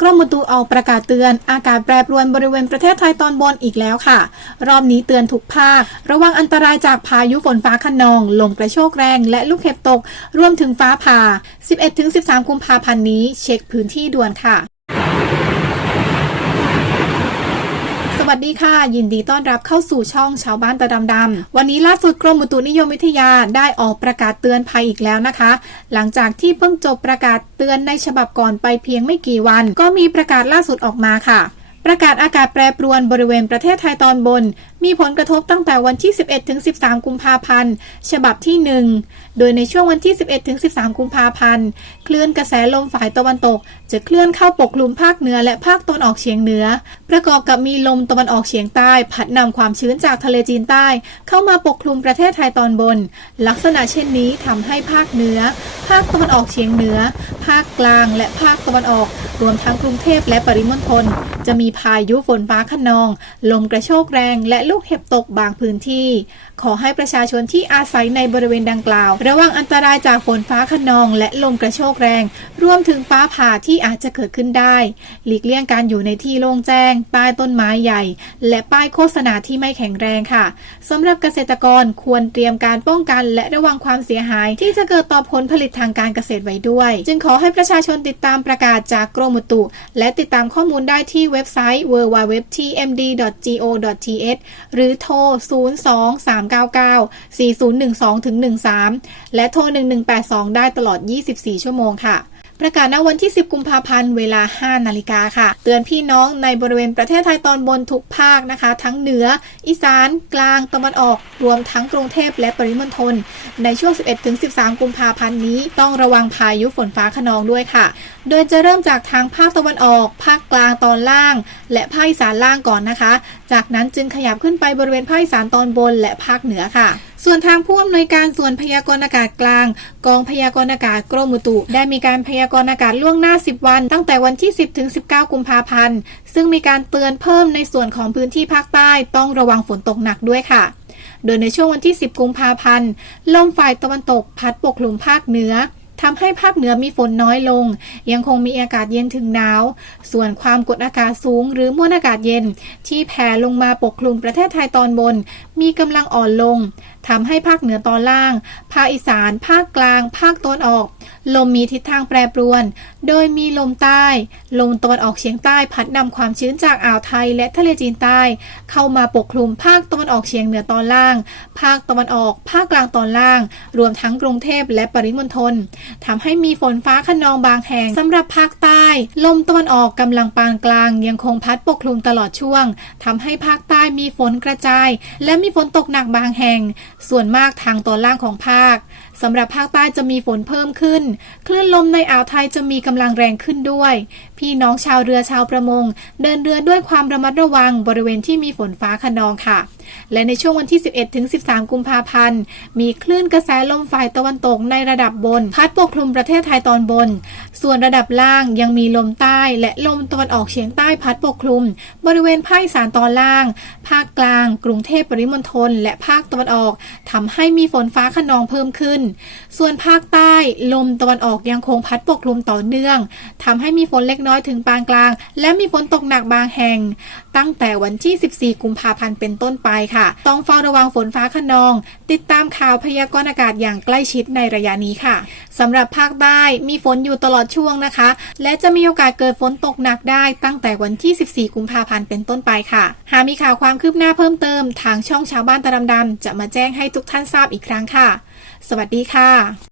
กรมอุตุออกประกาศเตือนอากาศแปรปรวนบริเวณประเทศไทยตอนบนอีกแล้วค่ะ รอบนี้เตือนทุกภาค ระวังอันตรายจากพายุฝนฟ้าคะนอง ลมกระโชกแรง และลูกเห็บตก รวมถึงฟ้าผ่า 11-13 กุมภาพันธ์นี้ เช็คพื้นที่ด่วนค่ะ วัสดีค่ะ ยินดีต้อนรับเข้าสู่ช่องชาวบ้านตะดำดำวันนี้ล่าสุดกรมอุตุนิยมวิทยาได้ออกประกาศเตือนภัยอีกแล้วนะคะ หลังจากที่เพิ่งจบประกาศเตือนในฉบับก่อนไปเพียงไม่กี่วัน ก็มีประกาศล่าสุดออกมาค่ะ ประกาศอากาศแปรปรวนบริเวณประเทศไทยตอนบนมีผลกระทบตั้งแต่วันที่ 11ถึง13 กุมภาพันธ์ ฉบับที่ 1 โดยในช่วงวันที่ 11ถึง13 กุมภาพันธ์ คลื่นกระแสลมฝ่ายตะวันตก จะเคลื่อนเข้าปกคลุมภาคเหนือและภาคตะวันออกเฉียงเหนือ ประกอบกับมีลมตะวันออกเฉียงใต้ พัดนำความชื้นจากทะเลจีนใต้ เข้ามาปกคลุมประเทศไทยตอนบน ลักษณะเช่นนี้ทำให้ภาคเหนือ ภาคตะวันออกเฉียงเหนือ ภาคกลาง และภาคตะวันออก รวมทั้งกรุงเทพและปริมณฑลจะมีพายุฝนฟ้าคะนอง ลมกระโชกแรงและลูกเห็บตกบางพื้นที่ ขอให้ประชาชนที่อาศัยในบริเวณดังกล่าว ระวังอันตรายจากฝนฟ้าคะนอง และลมกระโชกแรง รวมถึงฟ้าผ่าที่อาจจะเกิดขึ้นได้ หลีกเลี่ยงการอยู่ในที่โล่งแจ้งใต้ต้นไม้ใหญ่ และป้ายโฆษณาที่ไม่แข็งแรงค่ะสำหรับเกษตรกรควรเตรียมการป้องกัน และระวังความเสียหาย ที่จะเกิดต่อผลผลิตทางการเกษตรไว้ด้วย จึงขอให้ประชาชนติดตามประกาศจากกรมอุตุ และติดตามข้อมูลได้ที่เว็บไซต์ www.tmd.go.th หรือโทร 023994012-13 และโทร 1182 ได้ตลอด 24 ชั่วโมงค่ะ ประกาศณวันที่ 10 กุมภาพันธ์เวลา 5 นาฬิกาค่ะ เตือนพี่น้องในบริเวณประเทศไทยตอนบนทุกภาคนะคะ ทั้งเหนือ อีสาน กลาง ตะวันออก รวมทั้งกรุงเทพและปริมณฑล ในช่วง 11-13 กุมภาพันธ์นี้ ต้องระวังพายุฝนฟ้าคะนองด้วยค่ะ โดยจะเริ่มจากทางภาคตะวันออก ภาคกลางตอนล่าง และภาคอีสานล่างก่อนนะคะ จากนั้นจึงขยับขึ้นไปบริเวณภาคอีสานตอนบนและภาคเหนือค่ะ ส่วนทางผู้อำนวยการส่วนพยากรณ์อากาศกลาง กองพยากรณ์อากาศกรมอุตุ ได้มีการพยากรณ์อากาศล่วงหน้า 10 วัน ตั้งแต่วันที่ 10ถึง19 กุมภาพันธ์ ซึ่งมีการเตือนเพิ่มในส่วนของพื้นที่ภาคใต้ต้องระวังฝนตกหนักด้วยค่ะ โดยในช่วงวันที่ 10 กุมภาพันธ์ลมฝ่ายตะวันตกพัดปกคลุมภาคเหนือ ทำให้ภาคเหนือมีฝนน้อยลง ยังคงมีอากาศเย็นถึงหนาว ส่วนความกดอากาศสูง หรือมวลอากาศเย็น ที่แผ่ลงมาปกคลุมประเทศไทยตอนบน มีกำลังอ่อนลงทำให้ภาคเหนือตอนล่าง ภาคอีสาน ภาคกลาง ภาคตะวันออกลมมีทิศทางแปรปรวน โดยมีลมใต้ ลมตะวันออกเฉียงใต้พัดนำความชื้นจากอ่าวไทยและทะเลจีนใต้ เข้ามาปกคลุมภาคตะวันออกเฉียงเหนือตอนล่าง ภาคตะวันออก ภาคกลางตอนล่าง รวมทั้งกรุงเทพและปริมณฑลทำให้มีฝนฟ้าคะนองบางแห่งสำหรับภาคใต้ ลมตะวันออกกำลังปานกลาง ยังคงพัดปกคลุมตลอดช่วงทำให้ภาคใต้มีฝนกระจาย และมีฝนตกหนักบางแห่ง ส่วนมากทางตอนล่างของภาคสำหรับภาคใต้จะมีฝนเพิ่มขึ้นคลื่นลมในอ่าวไทยจะมีกำลังแรงขึ้นด้วย พี่น้องชาวเรือชาวประมง เดินเรือด้วยความระมัดระวังบริเวณที่มีฝนฟ้าคะนองค่ะ และในช่วงวันที่ 11ถึง13 กุมภาพันธ์ มีคลื่นกระแสลมฝ่ายตะวันตกในระดับบน พัดปกคลุมประเทศไทยตอนบน ส่วนระดับล่างยังมีลมใต้และลมตะวันออกเฉียงใต้พัดปกคลุม บริเวณภาคอีสานตอนล่าง ภาคกลาง กรุงเทพปริมณฑลและภาคตะวันออกทำให้มีฝนฟ้าคะนองเพิ่มขึ้น ส่วนภาคใต้ลมตะวันออกยังคงพัดปกคลุมต่อเนื่องทำให้มีฝนเล็กน้อยถึงปานกลาง และมีฝนตกหนักบางแห่ง ตั้งแต่วันที่ 14 กุมภาพันธ์เป็นต้นไปค่ะ ต้องเฝ้าระวังฝนฟ้าคะนอง ติดตามข่าวพยากรณ์อากาศอย่างใกล้ชิดในระยะนี้ค่ะสำหรับภาคใต้มีฝนอยู่ตลอดช่วงนะคะ และจะมีโอกาสเกิดฝนตกหนักได้ตั้งแต่วันที่ 14 กุมภาพันธ์เป็นต้นไปค่ะ หากมีข่าวความคืบหน้าเพิ่มเติม ทางช่องชาวบ้านตาดำจะมาแจ้งให้ทุกท่านทราบอีกครั้งค่ะ สวัสดีค่ะ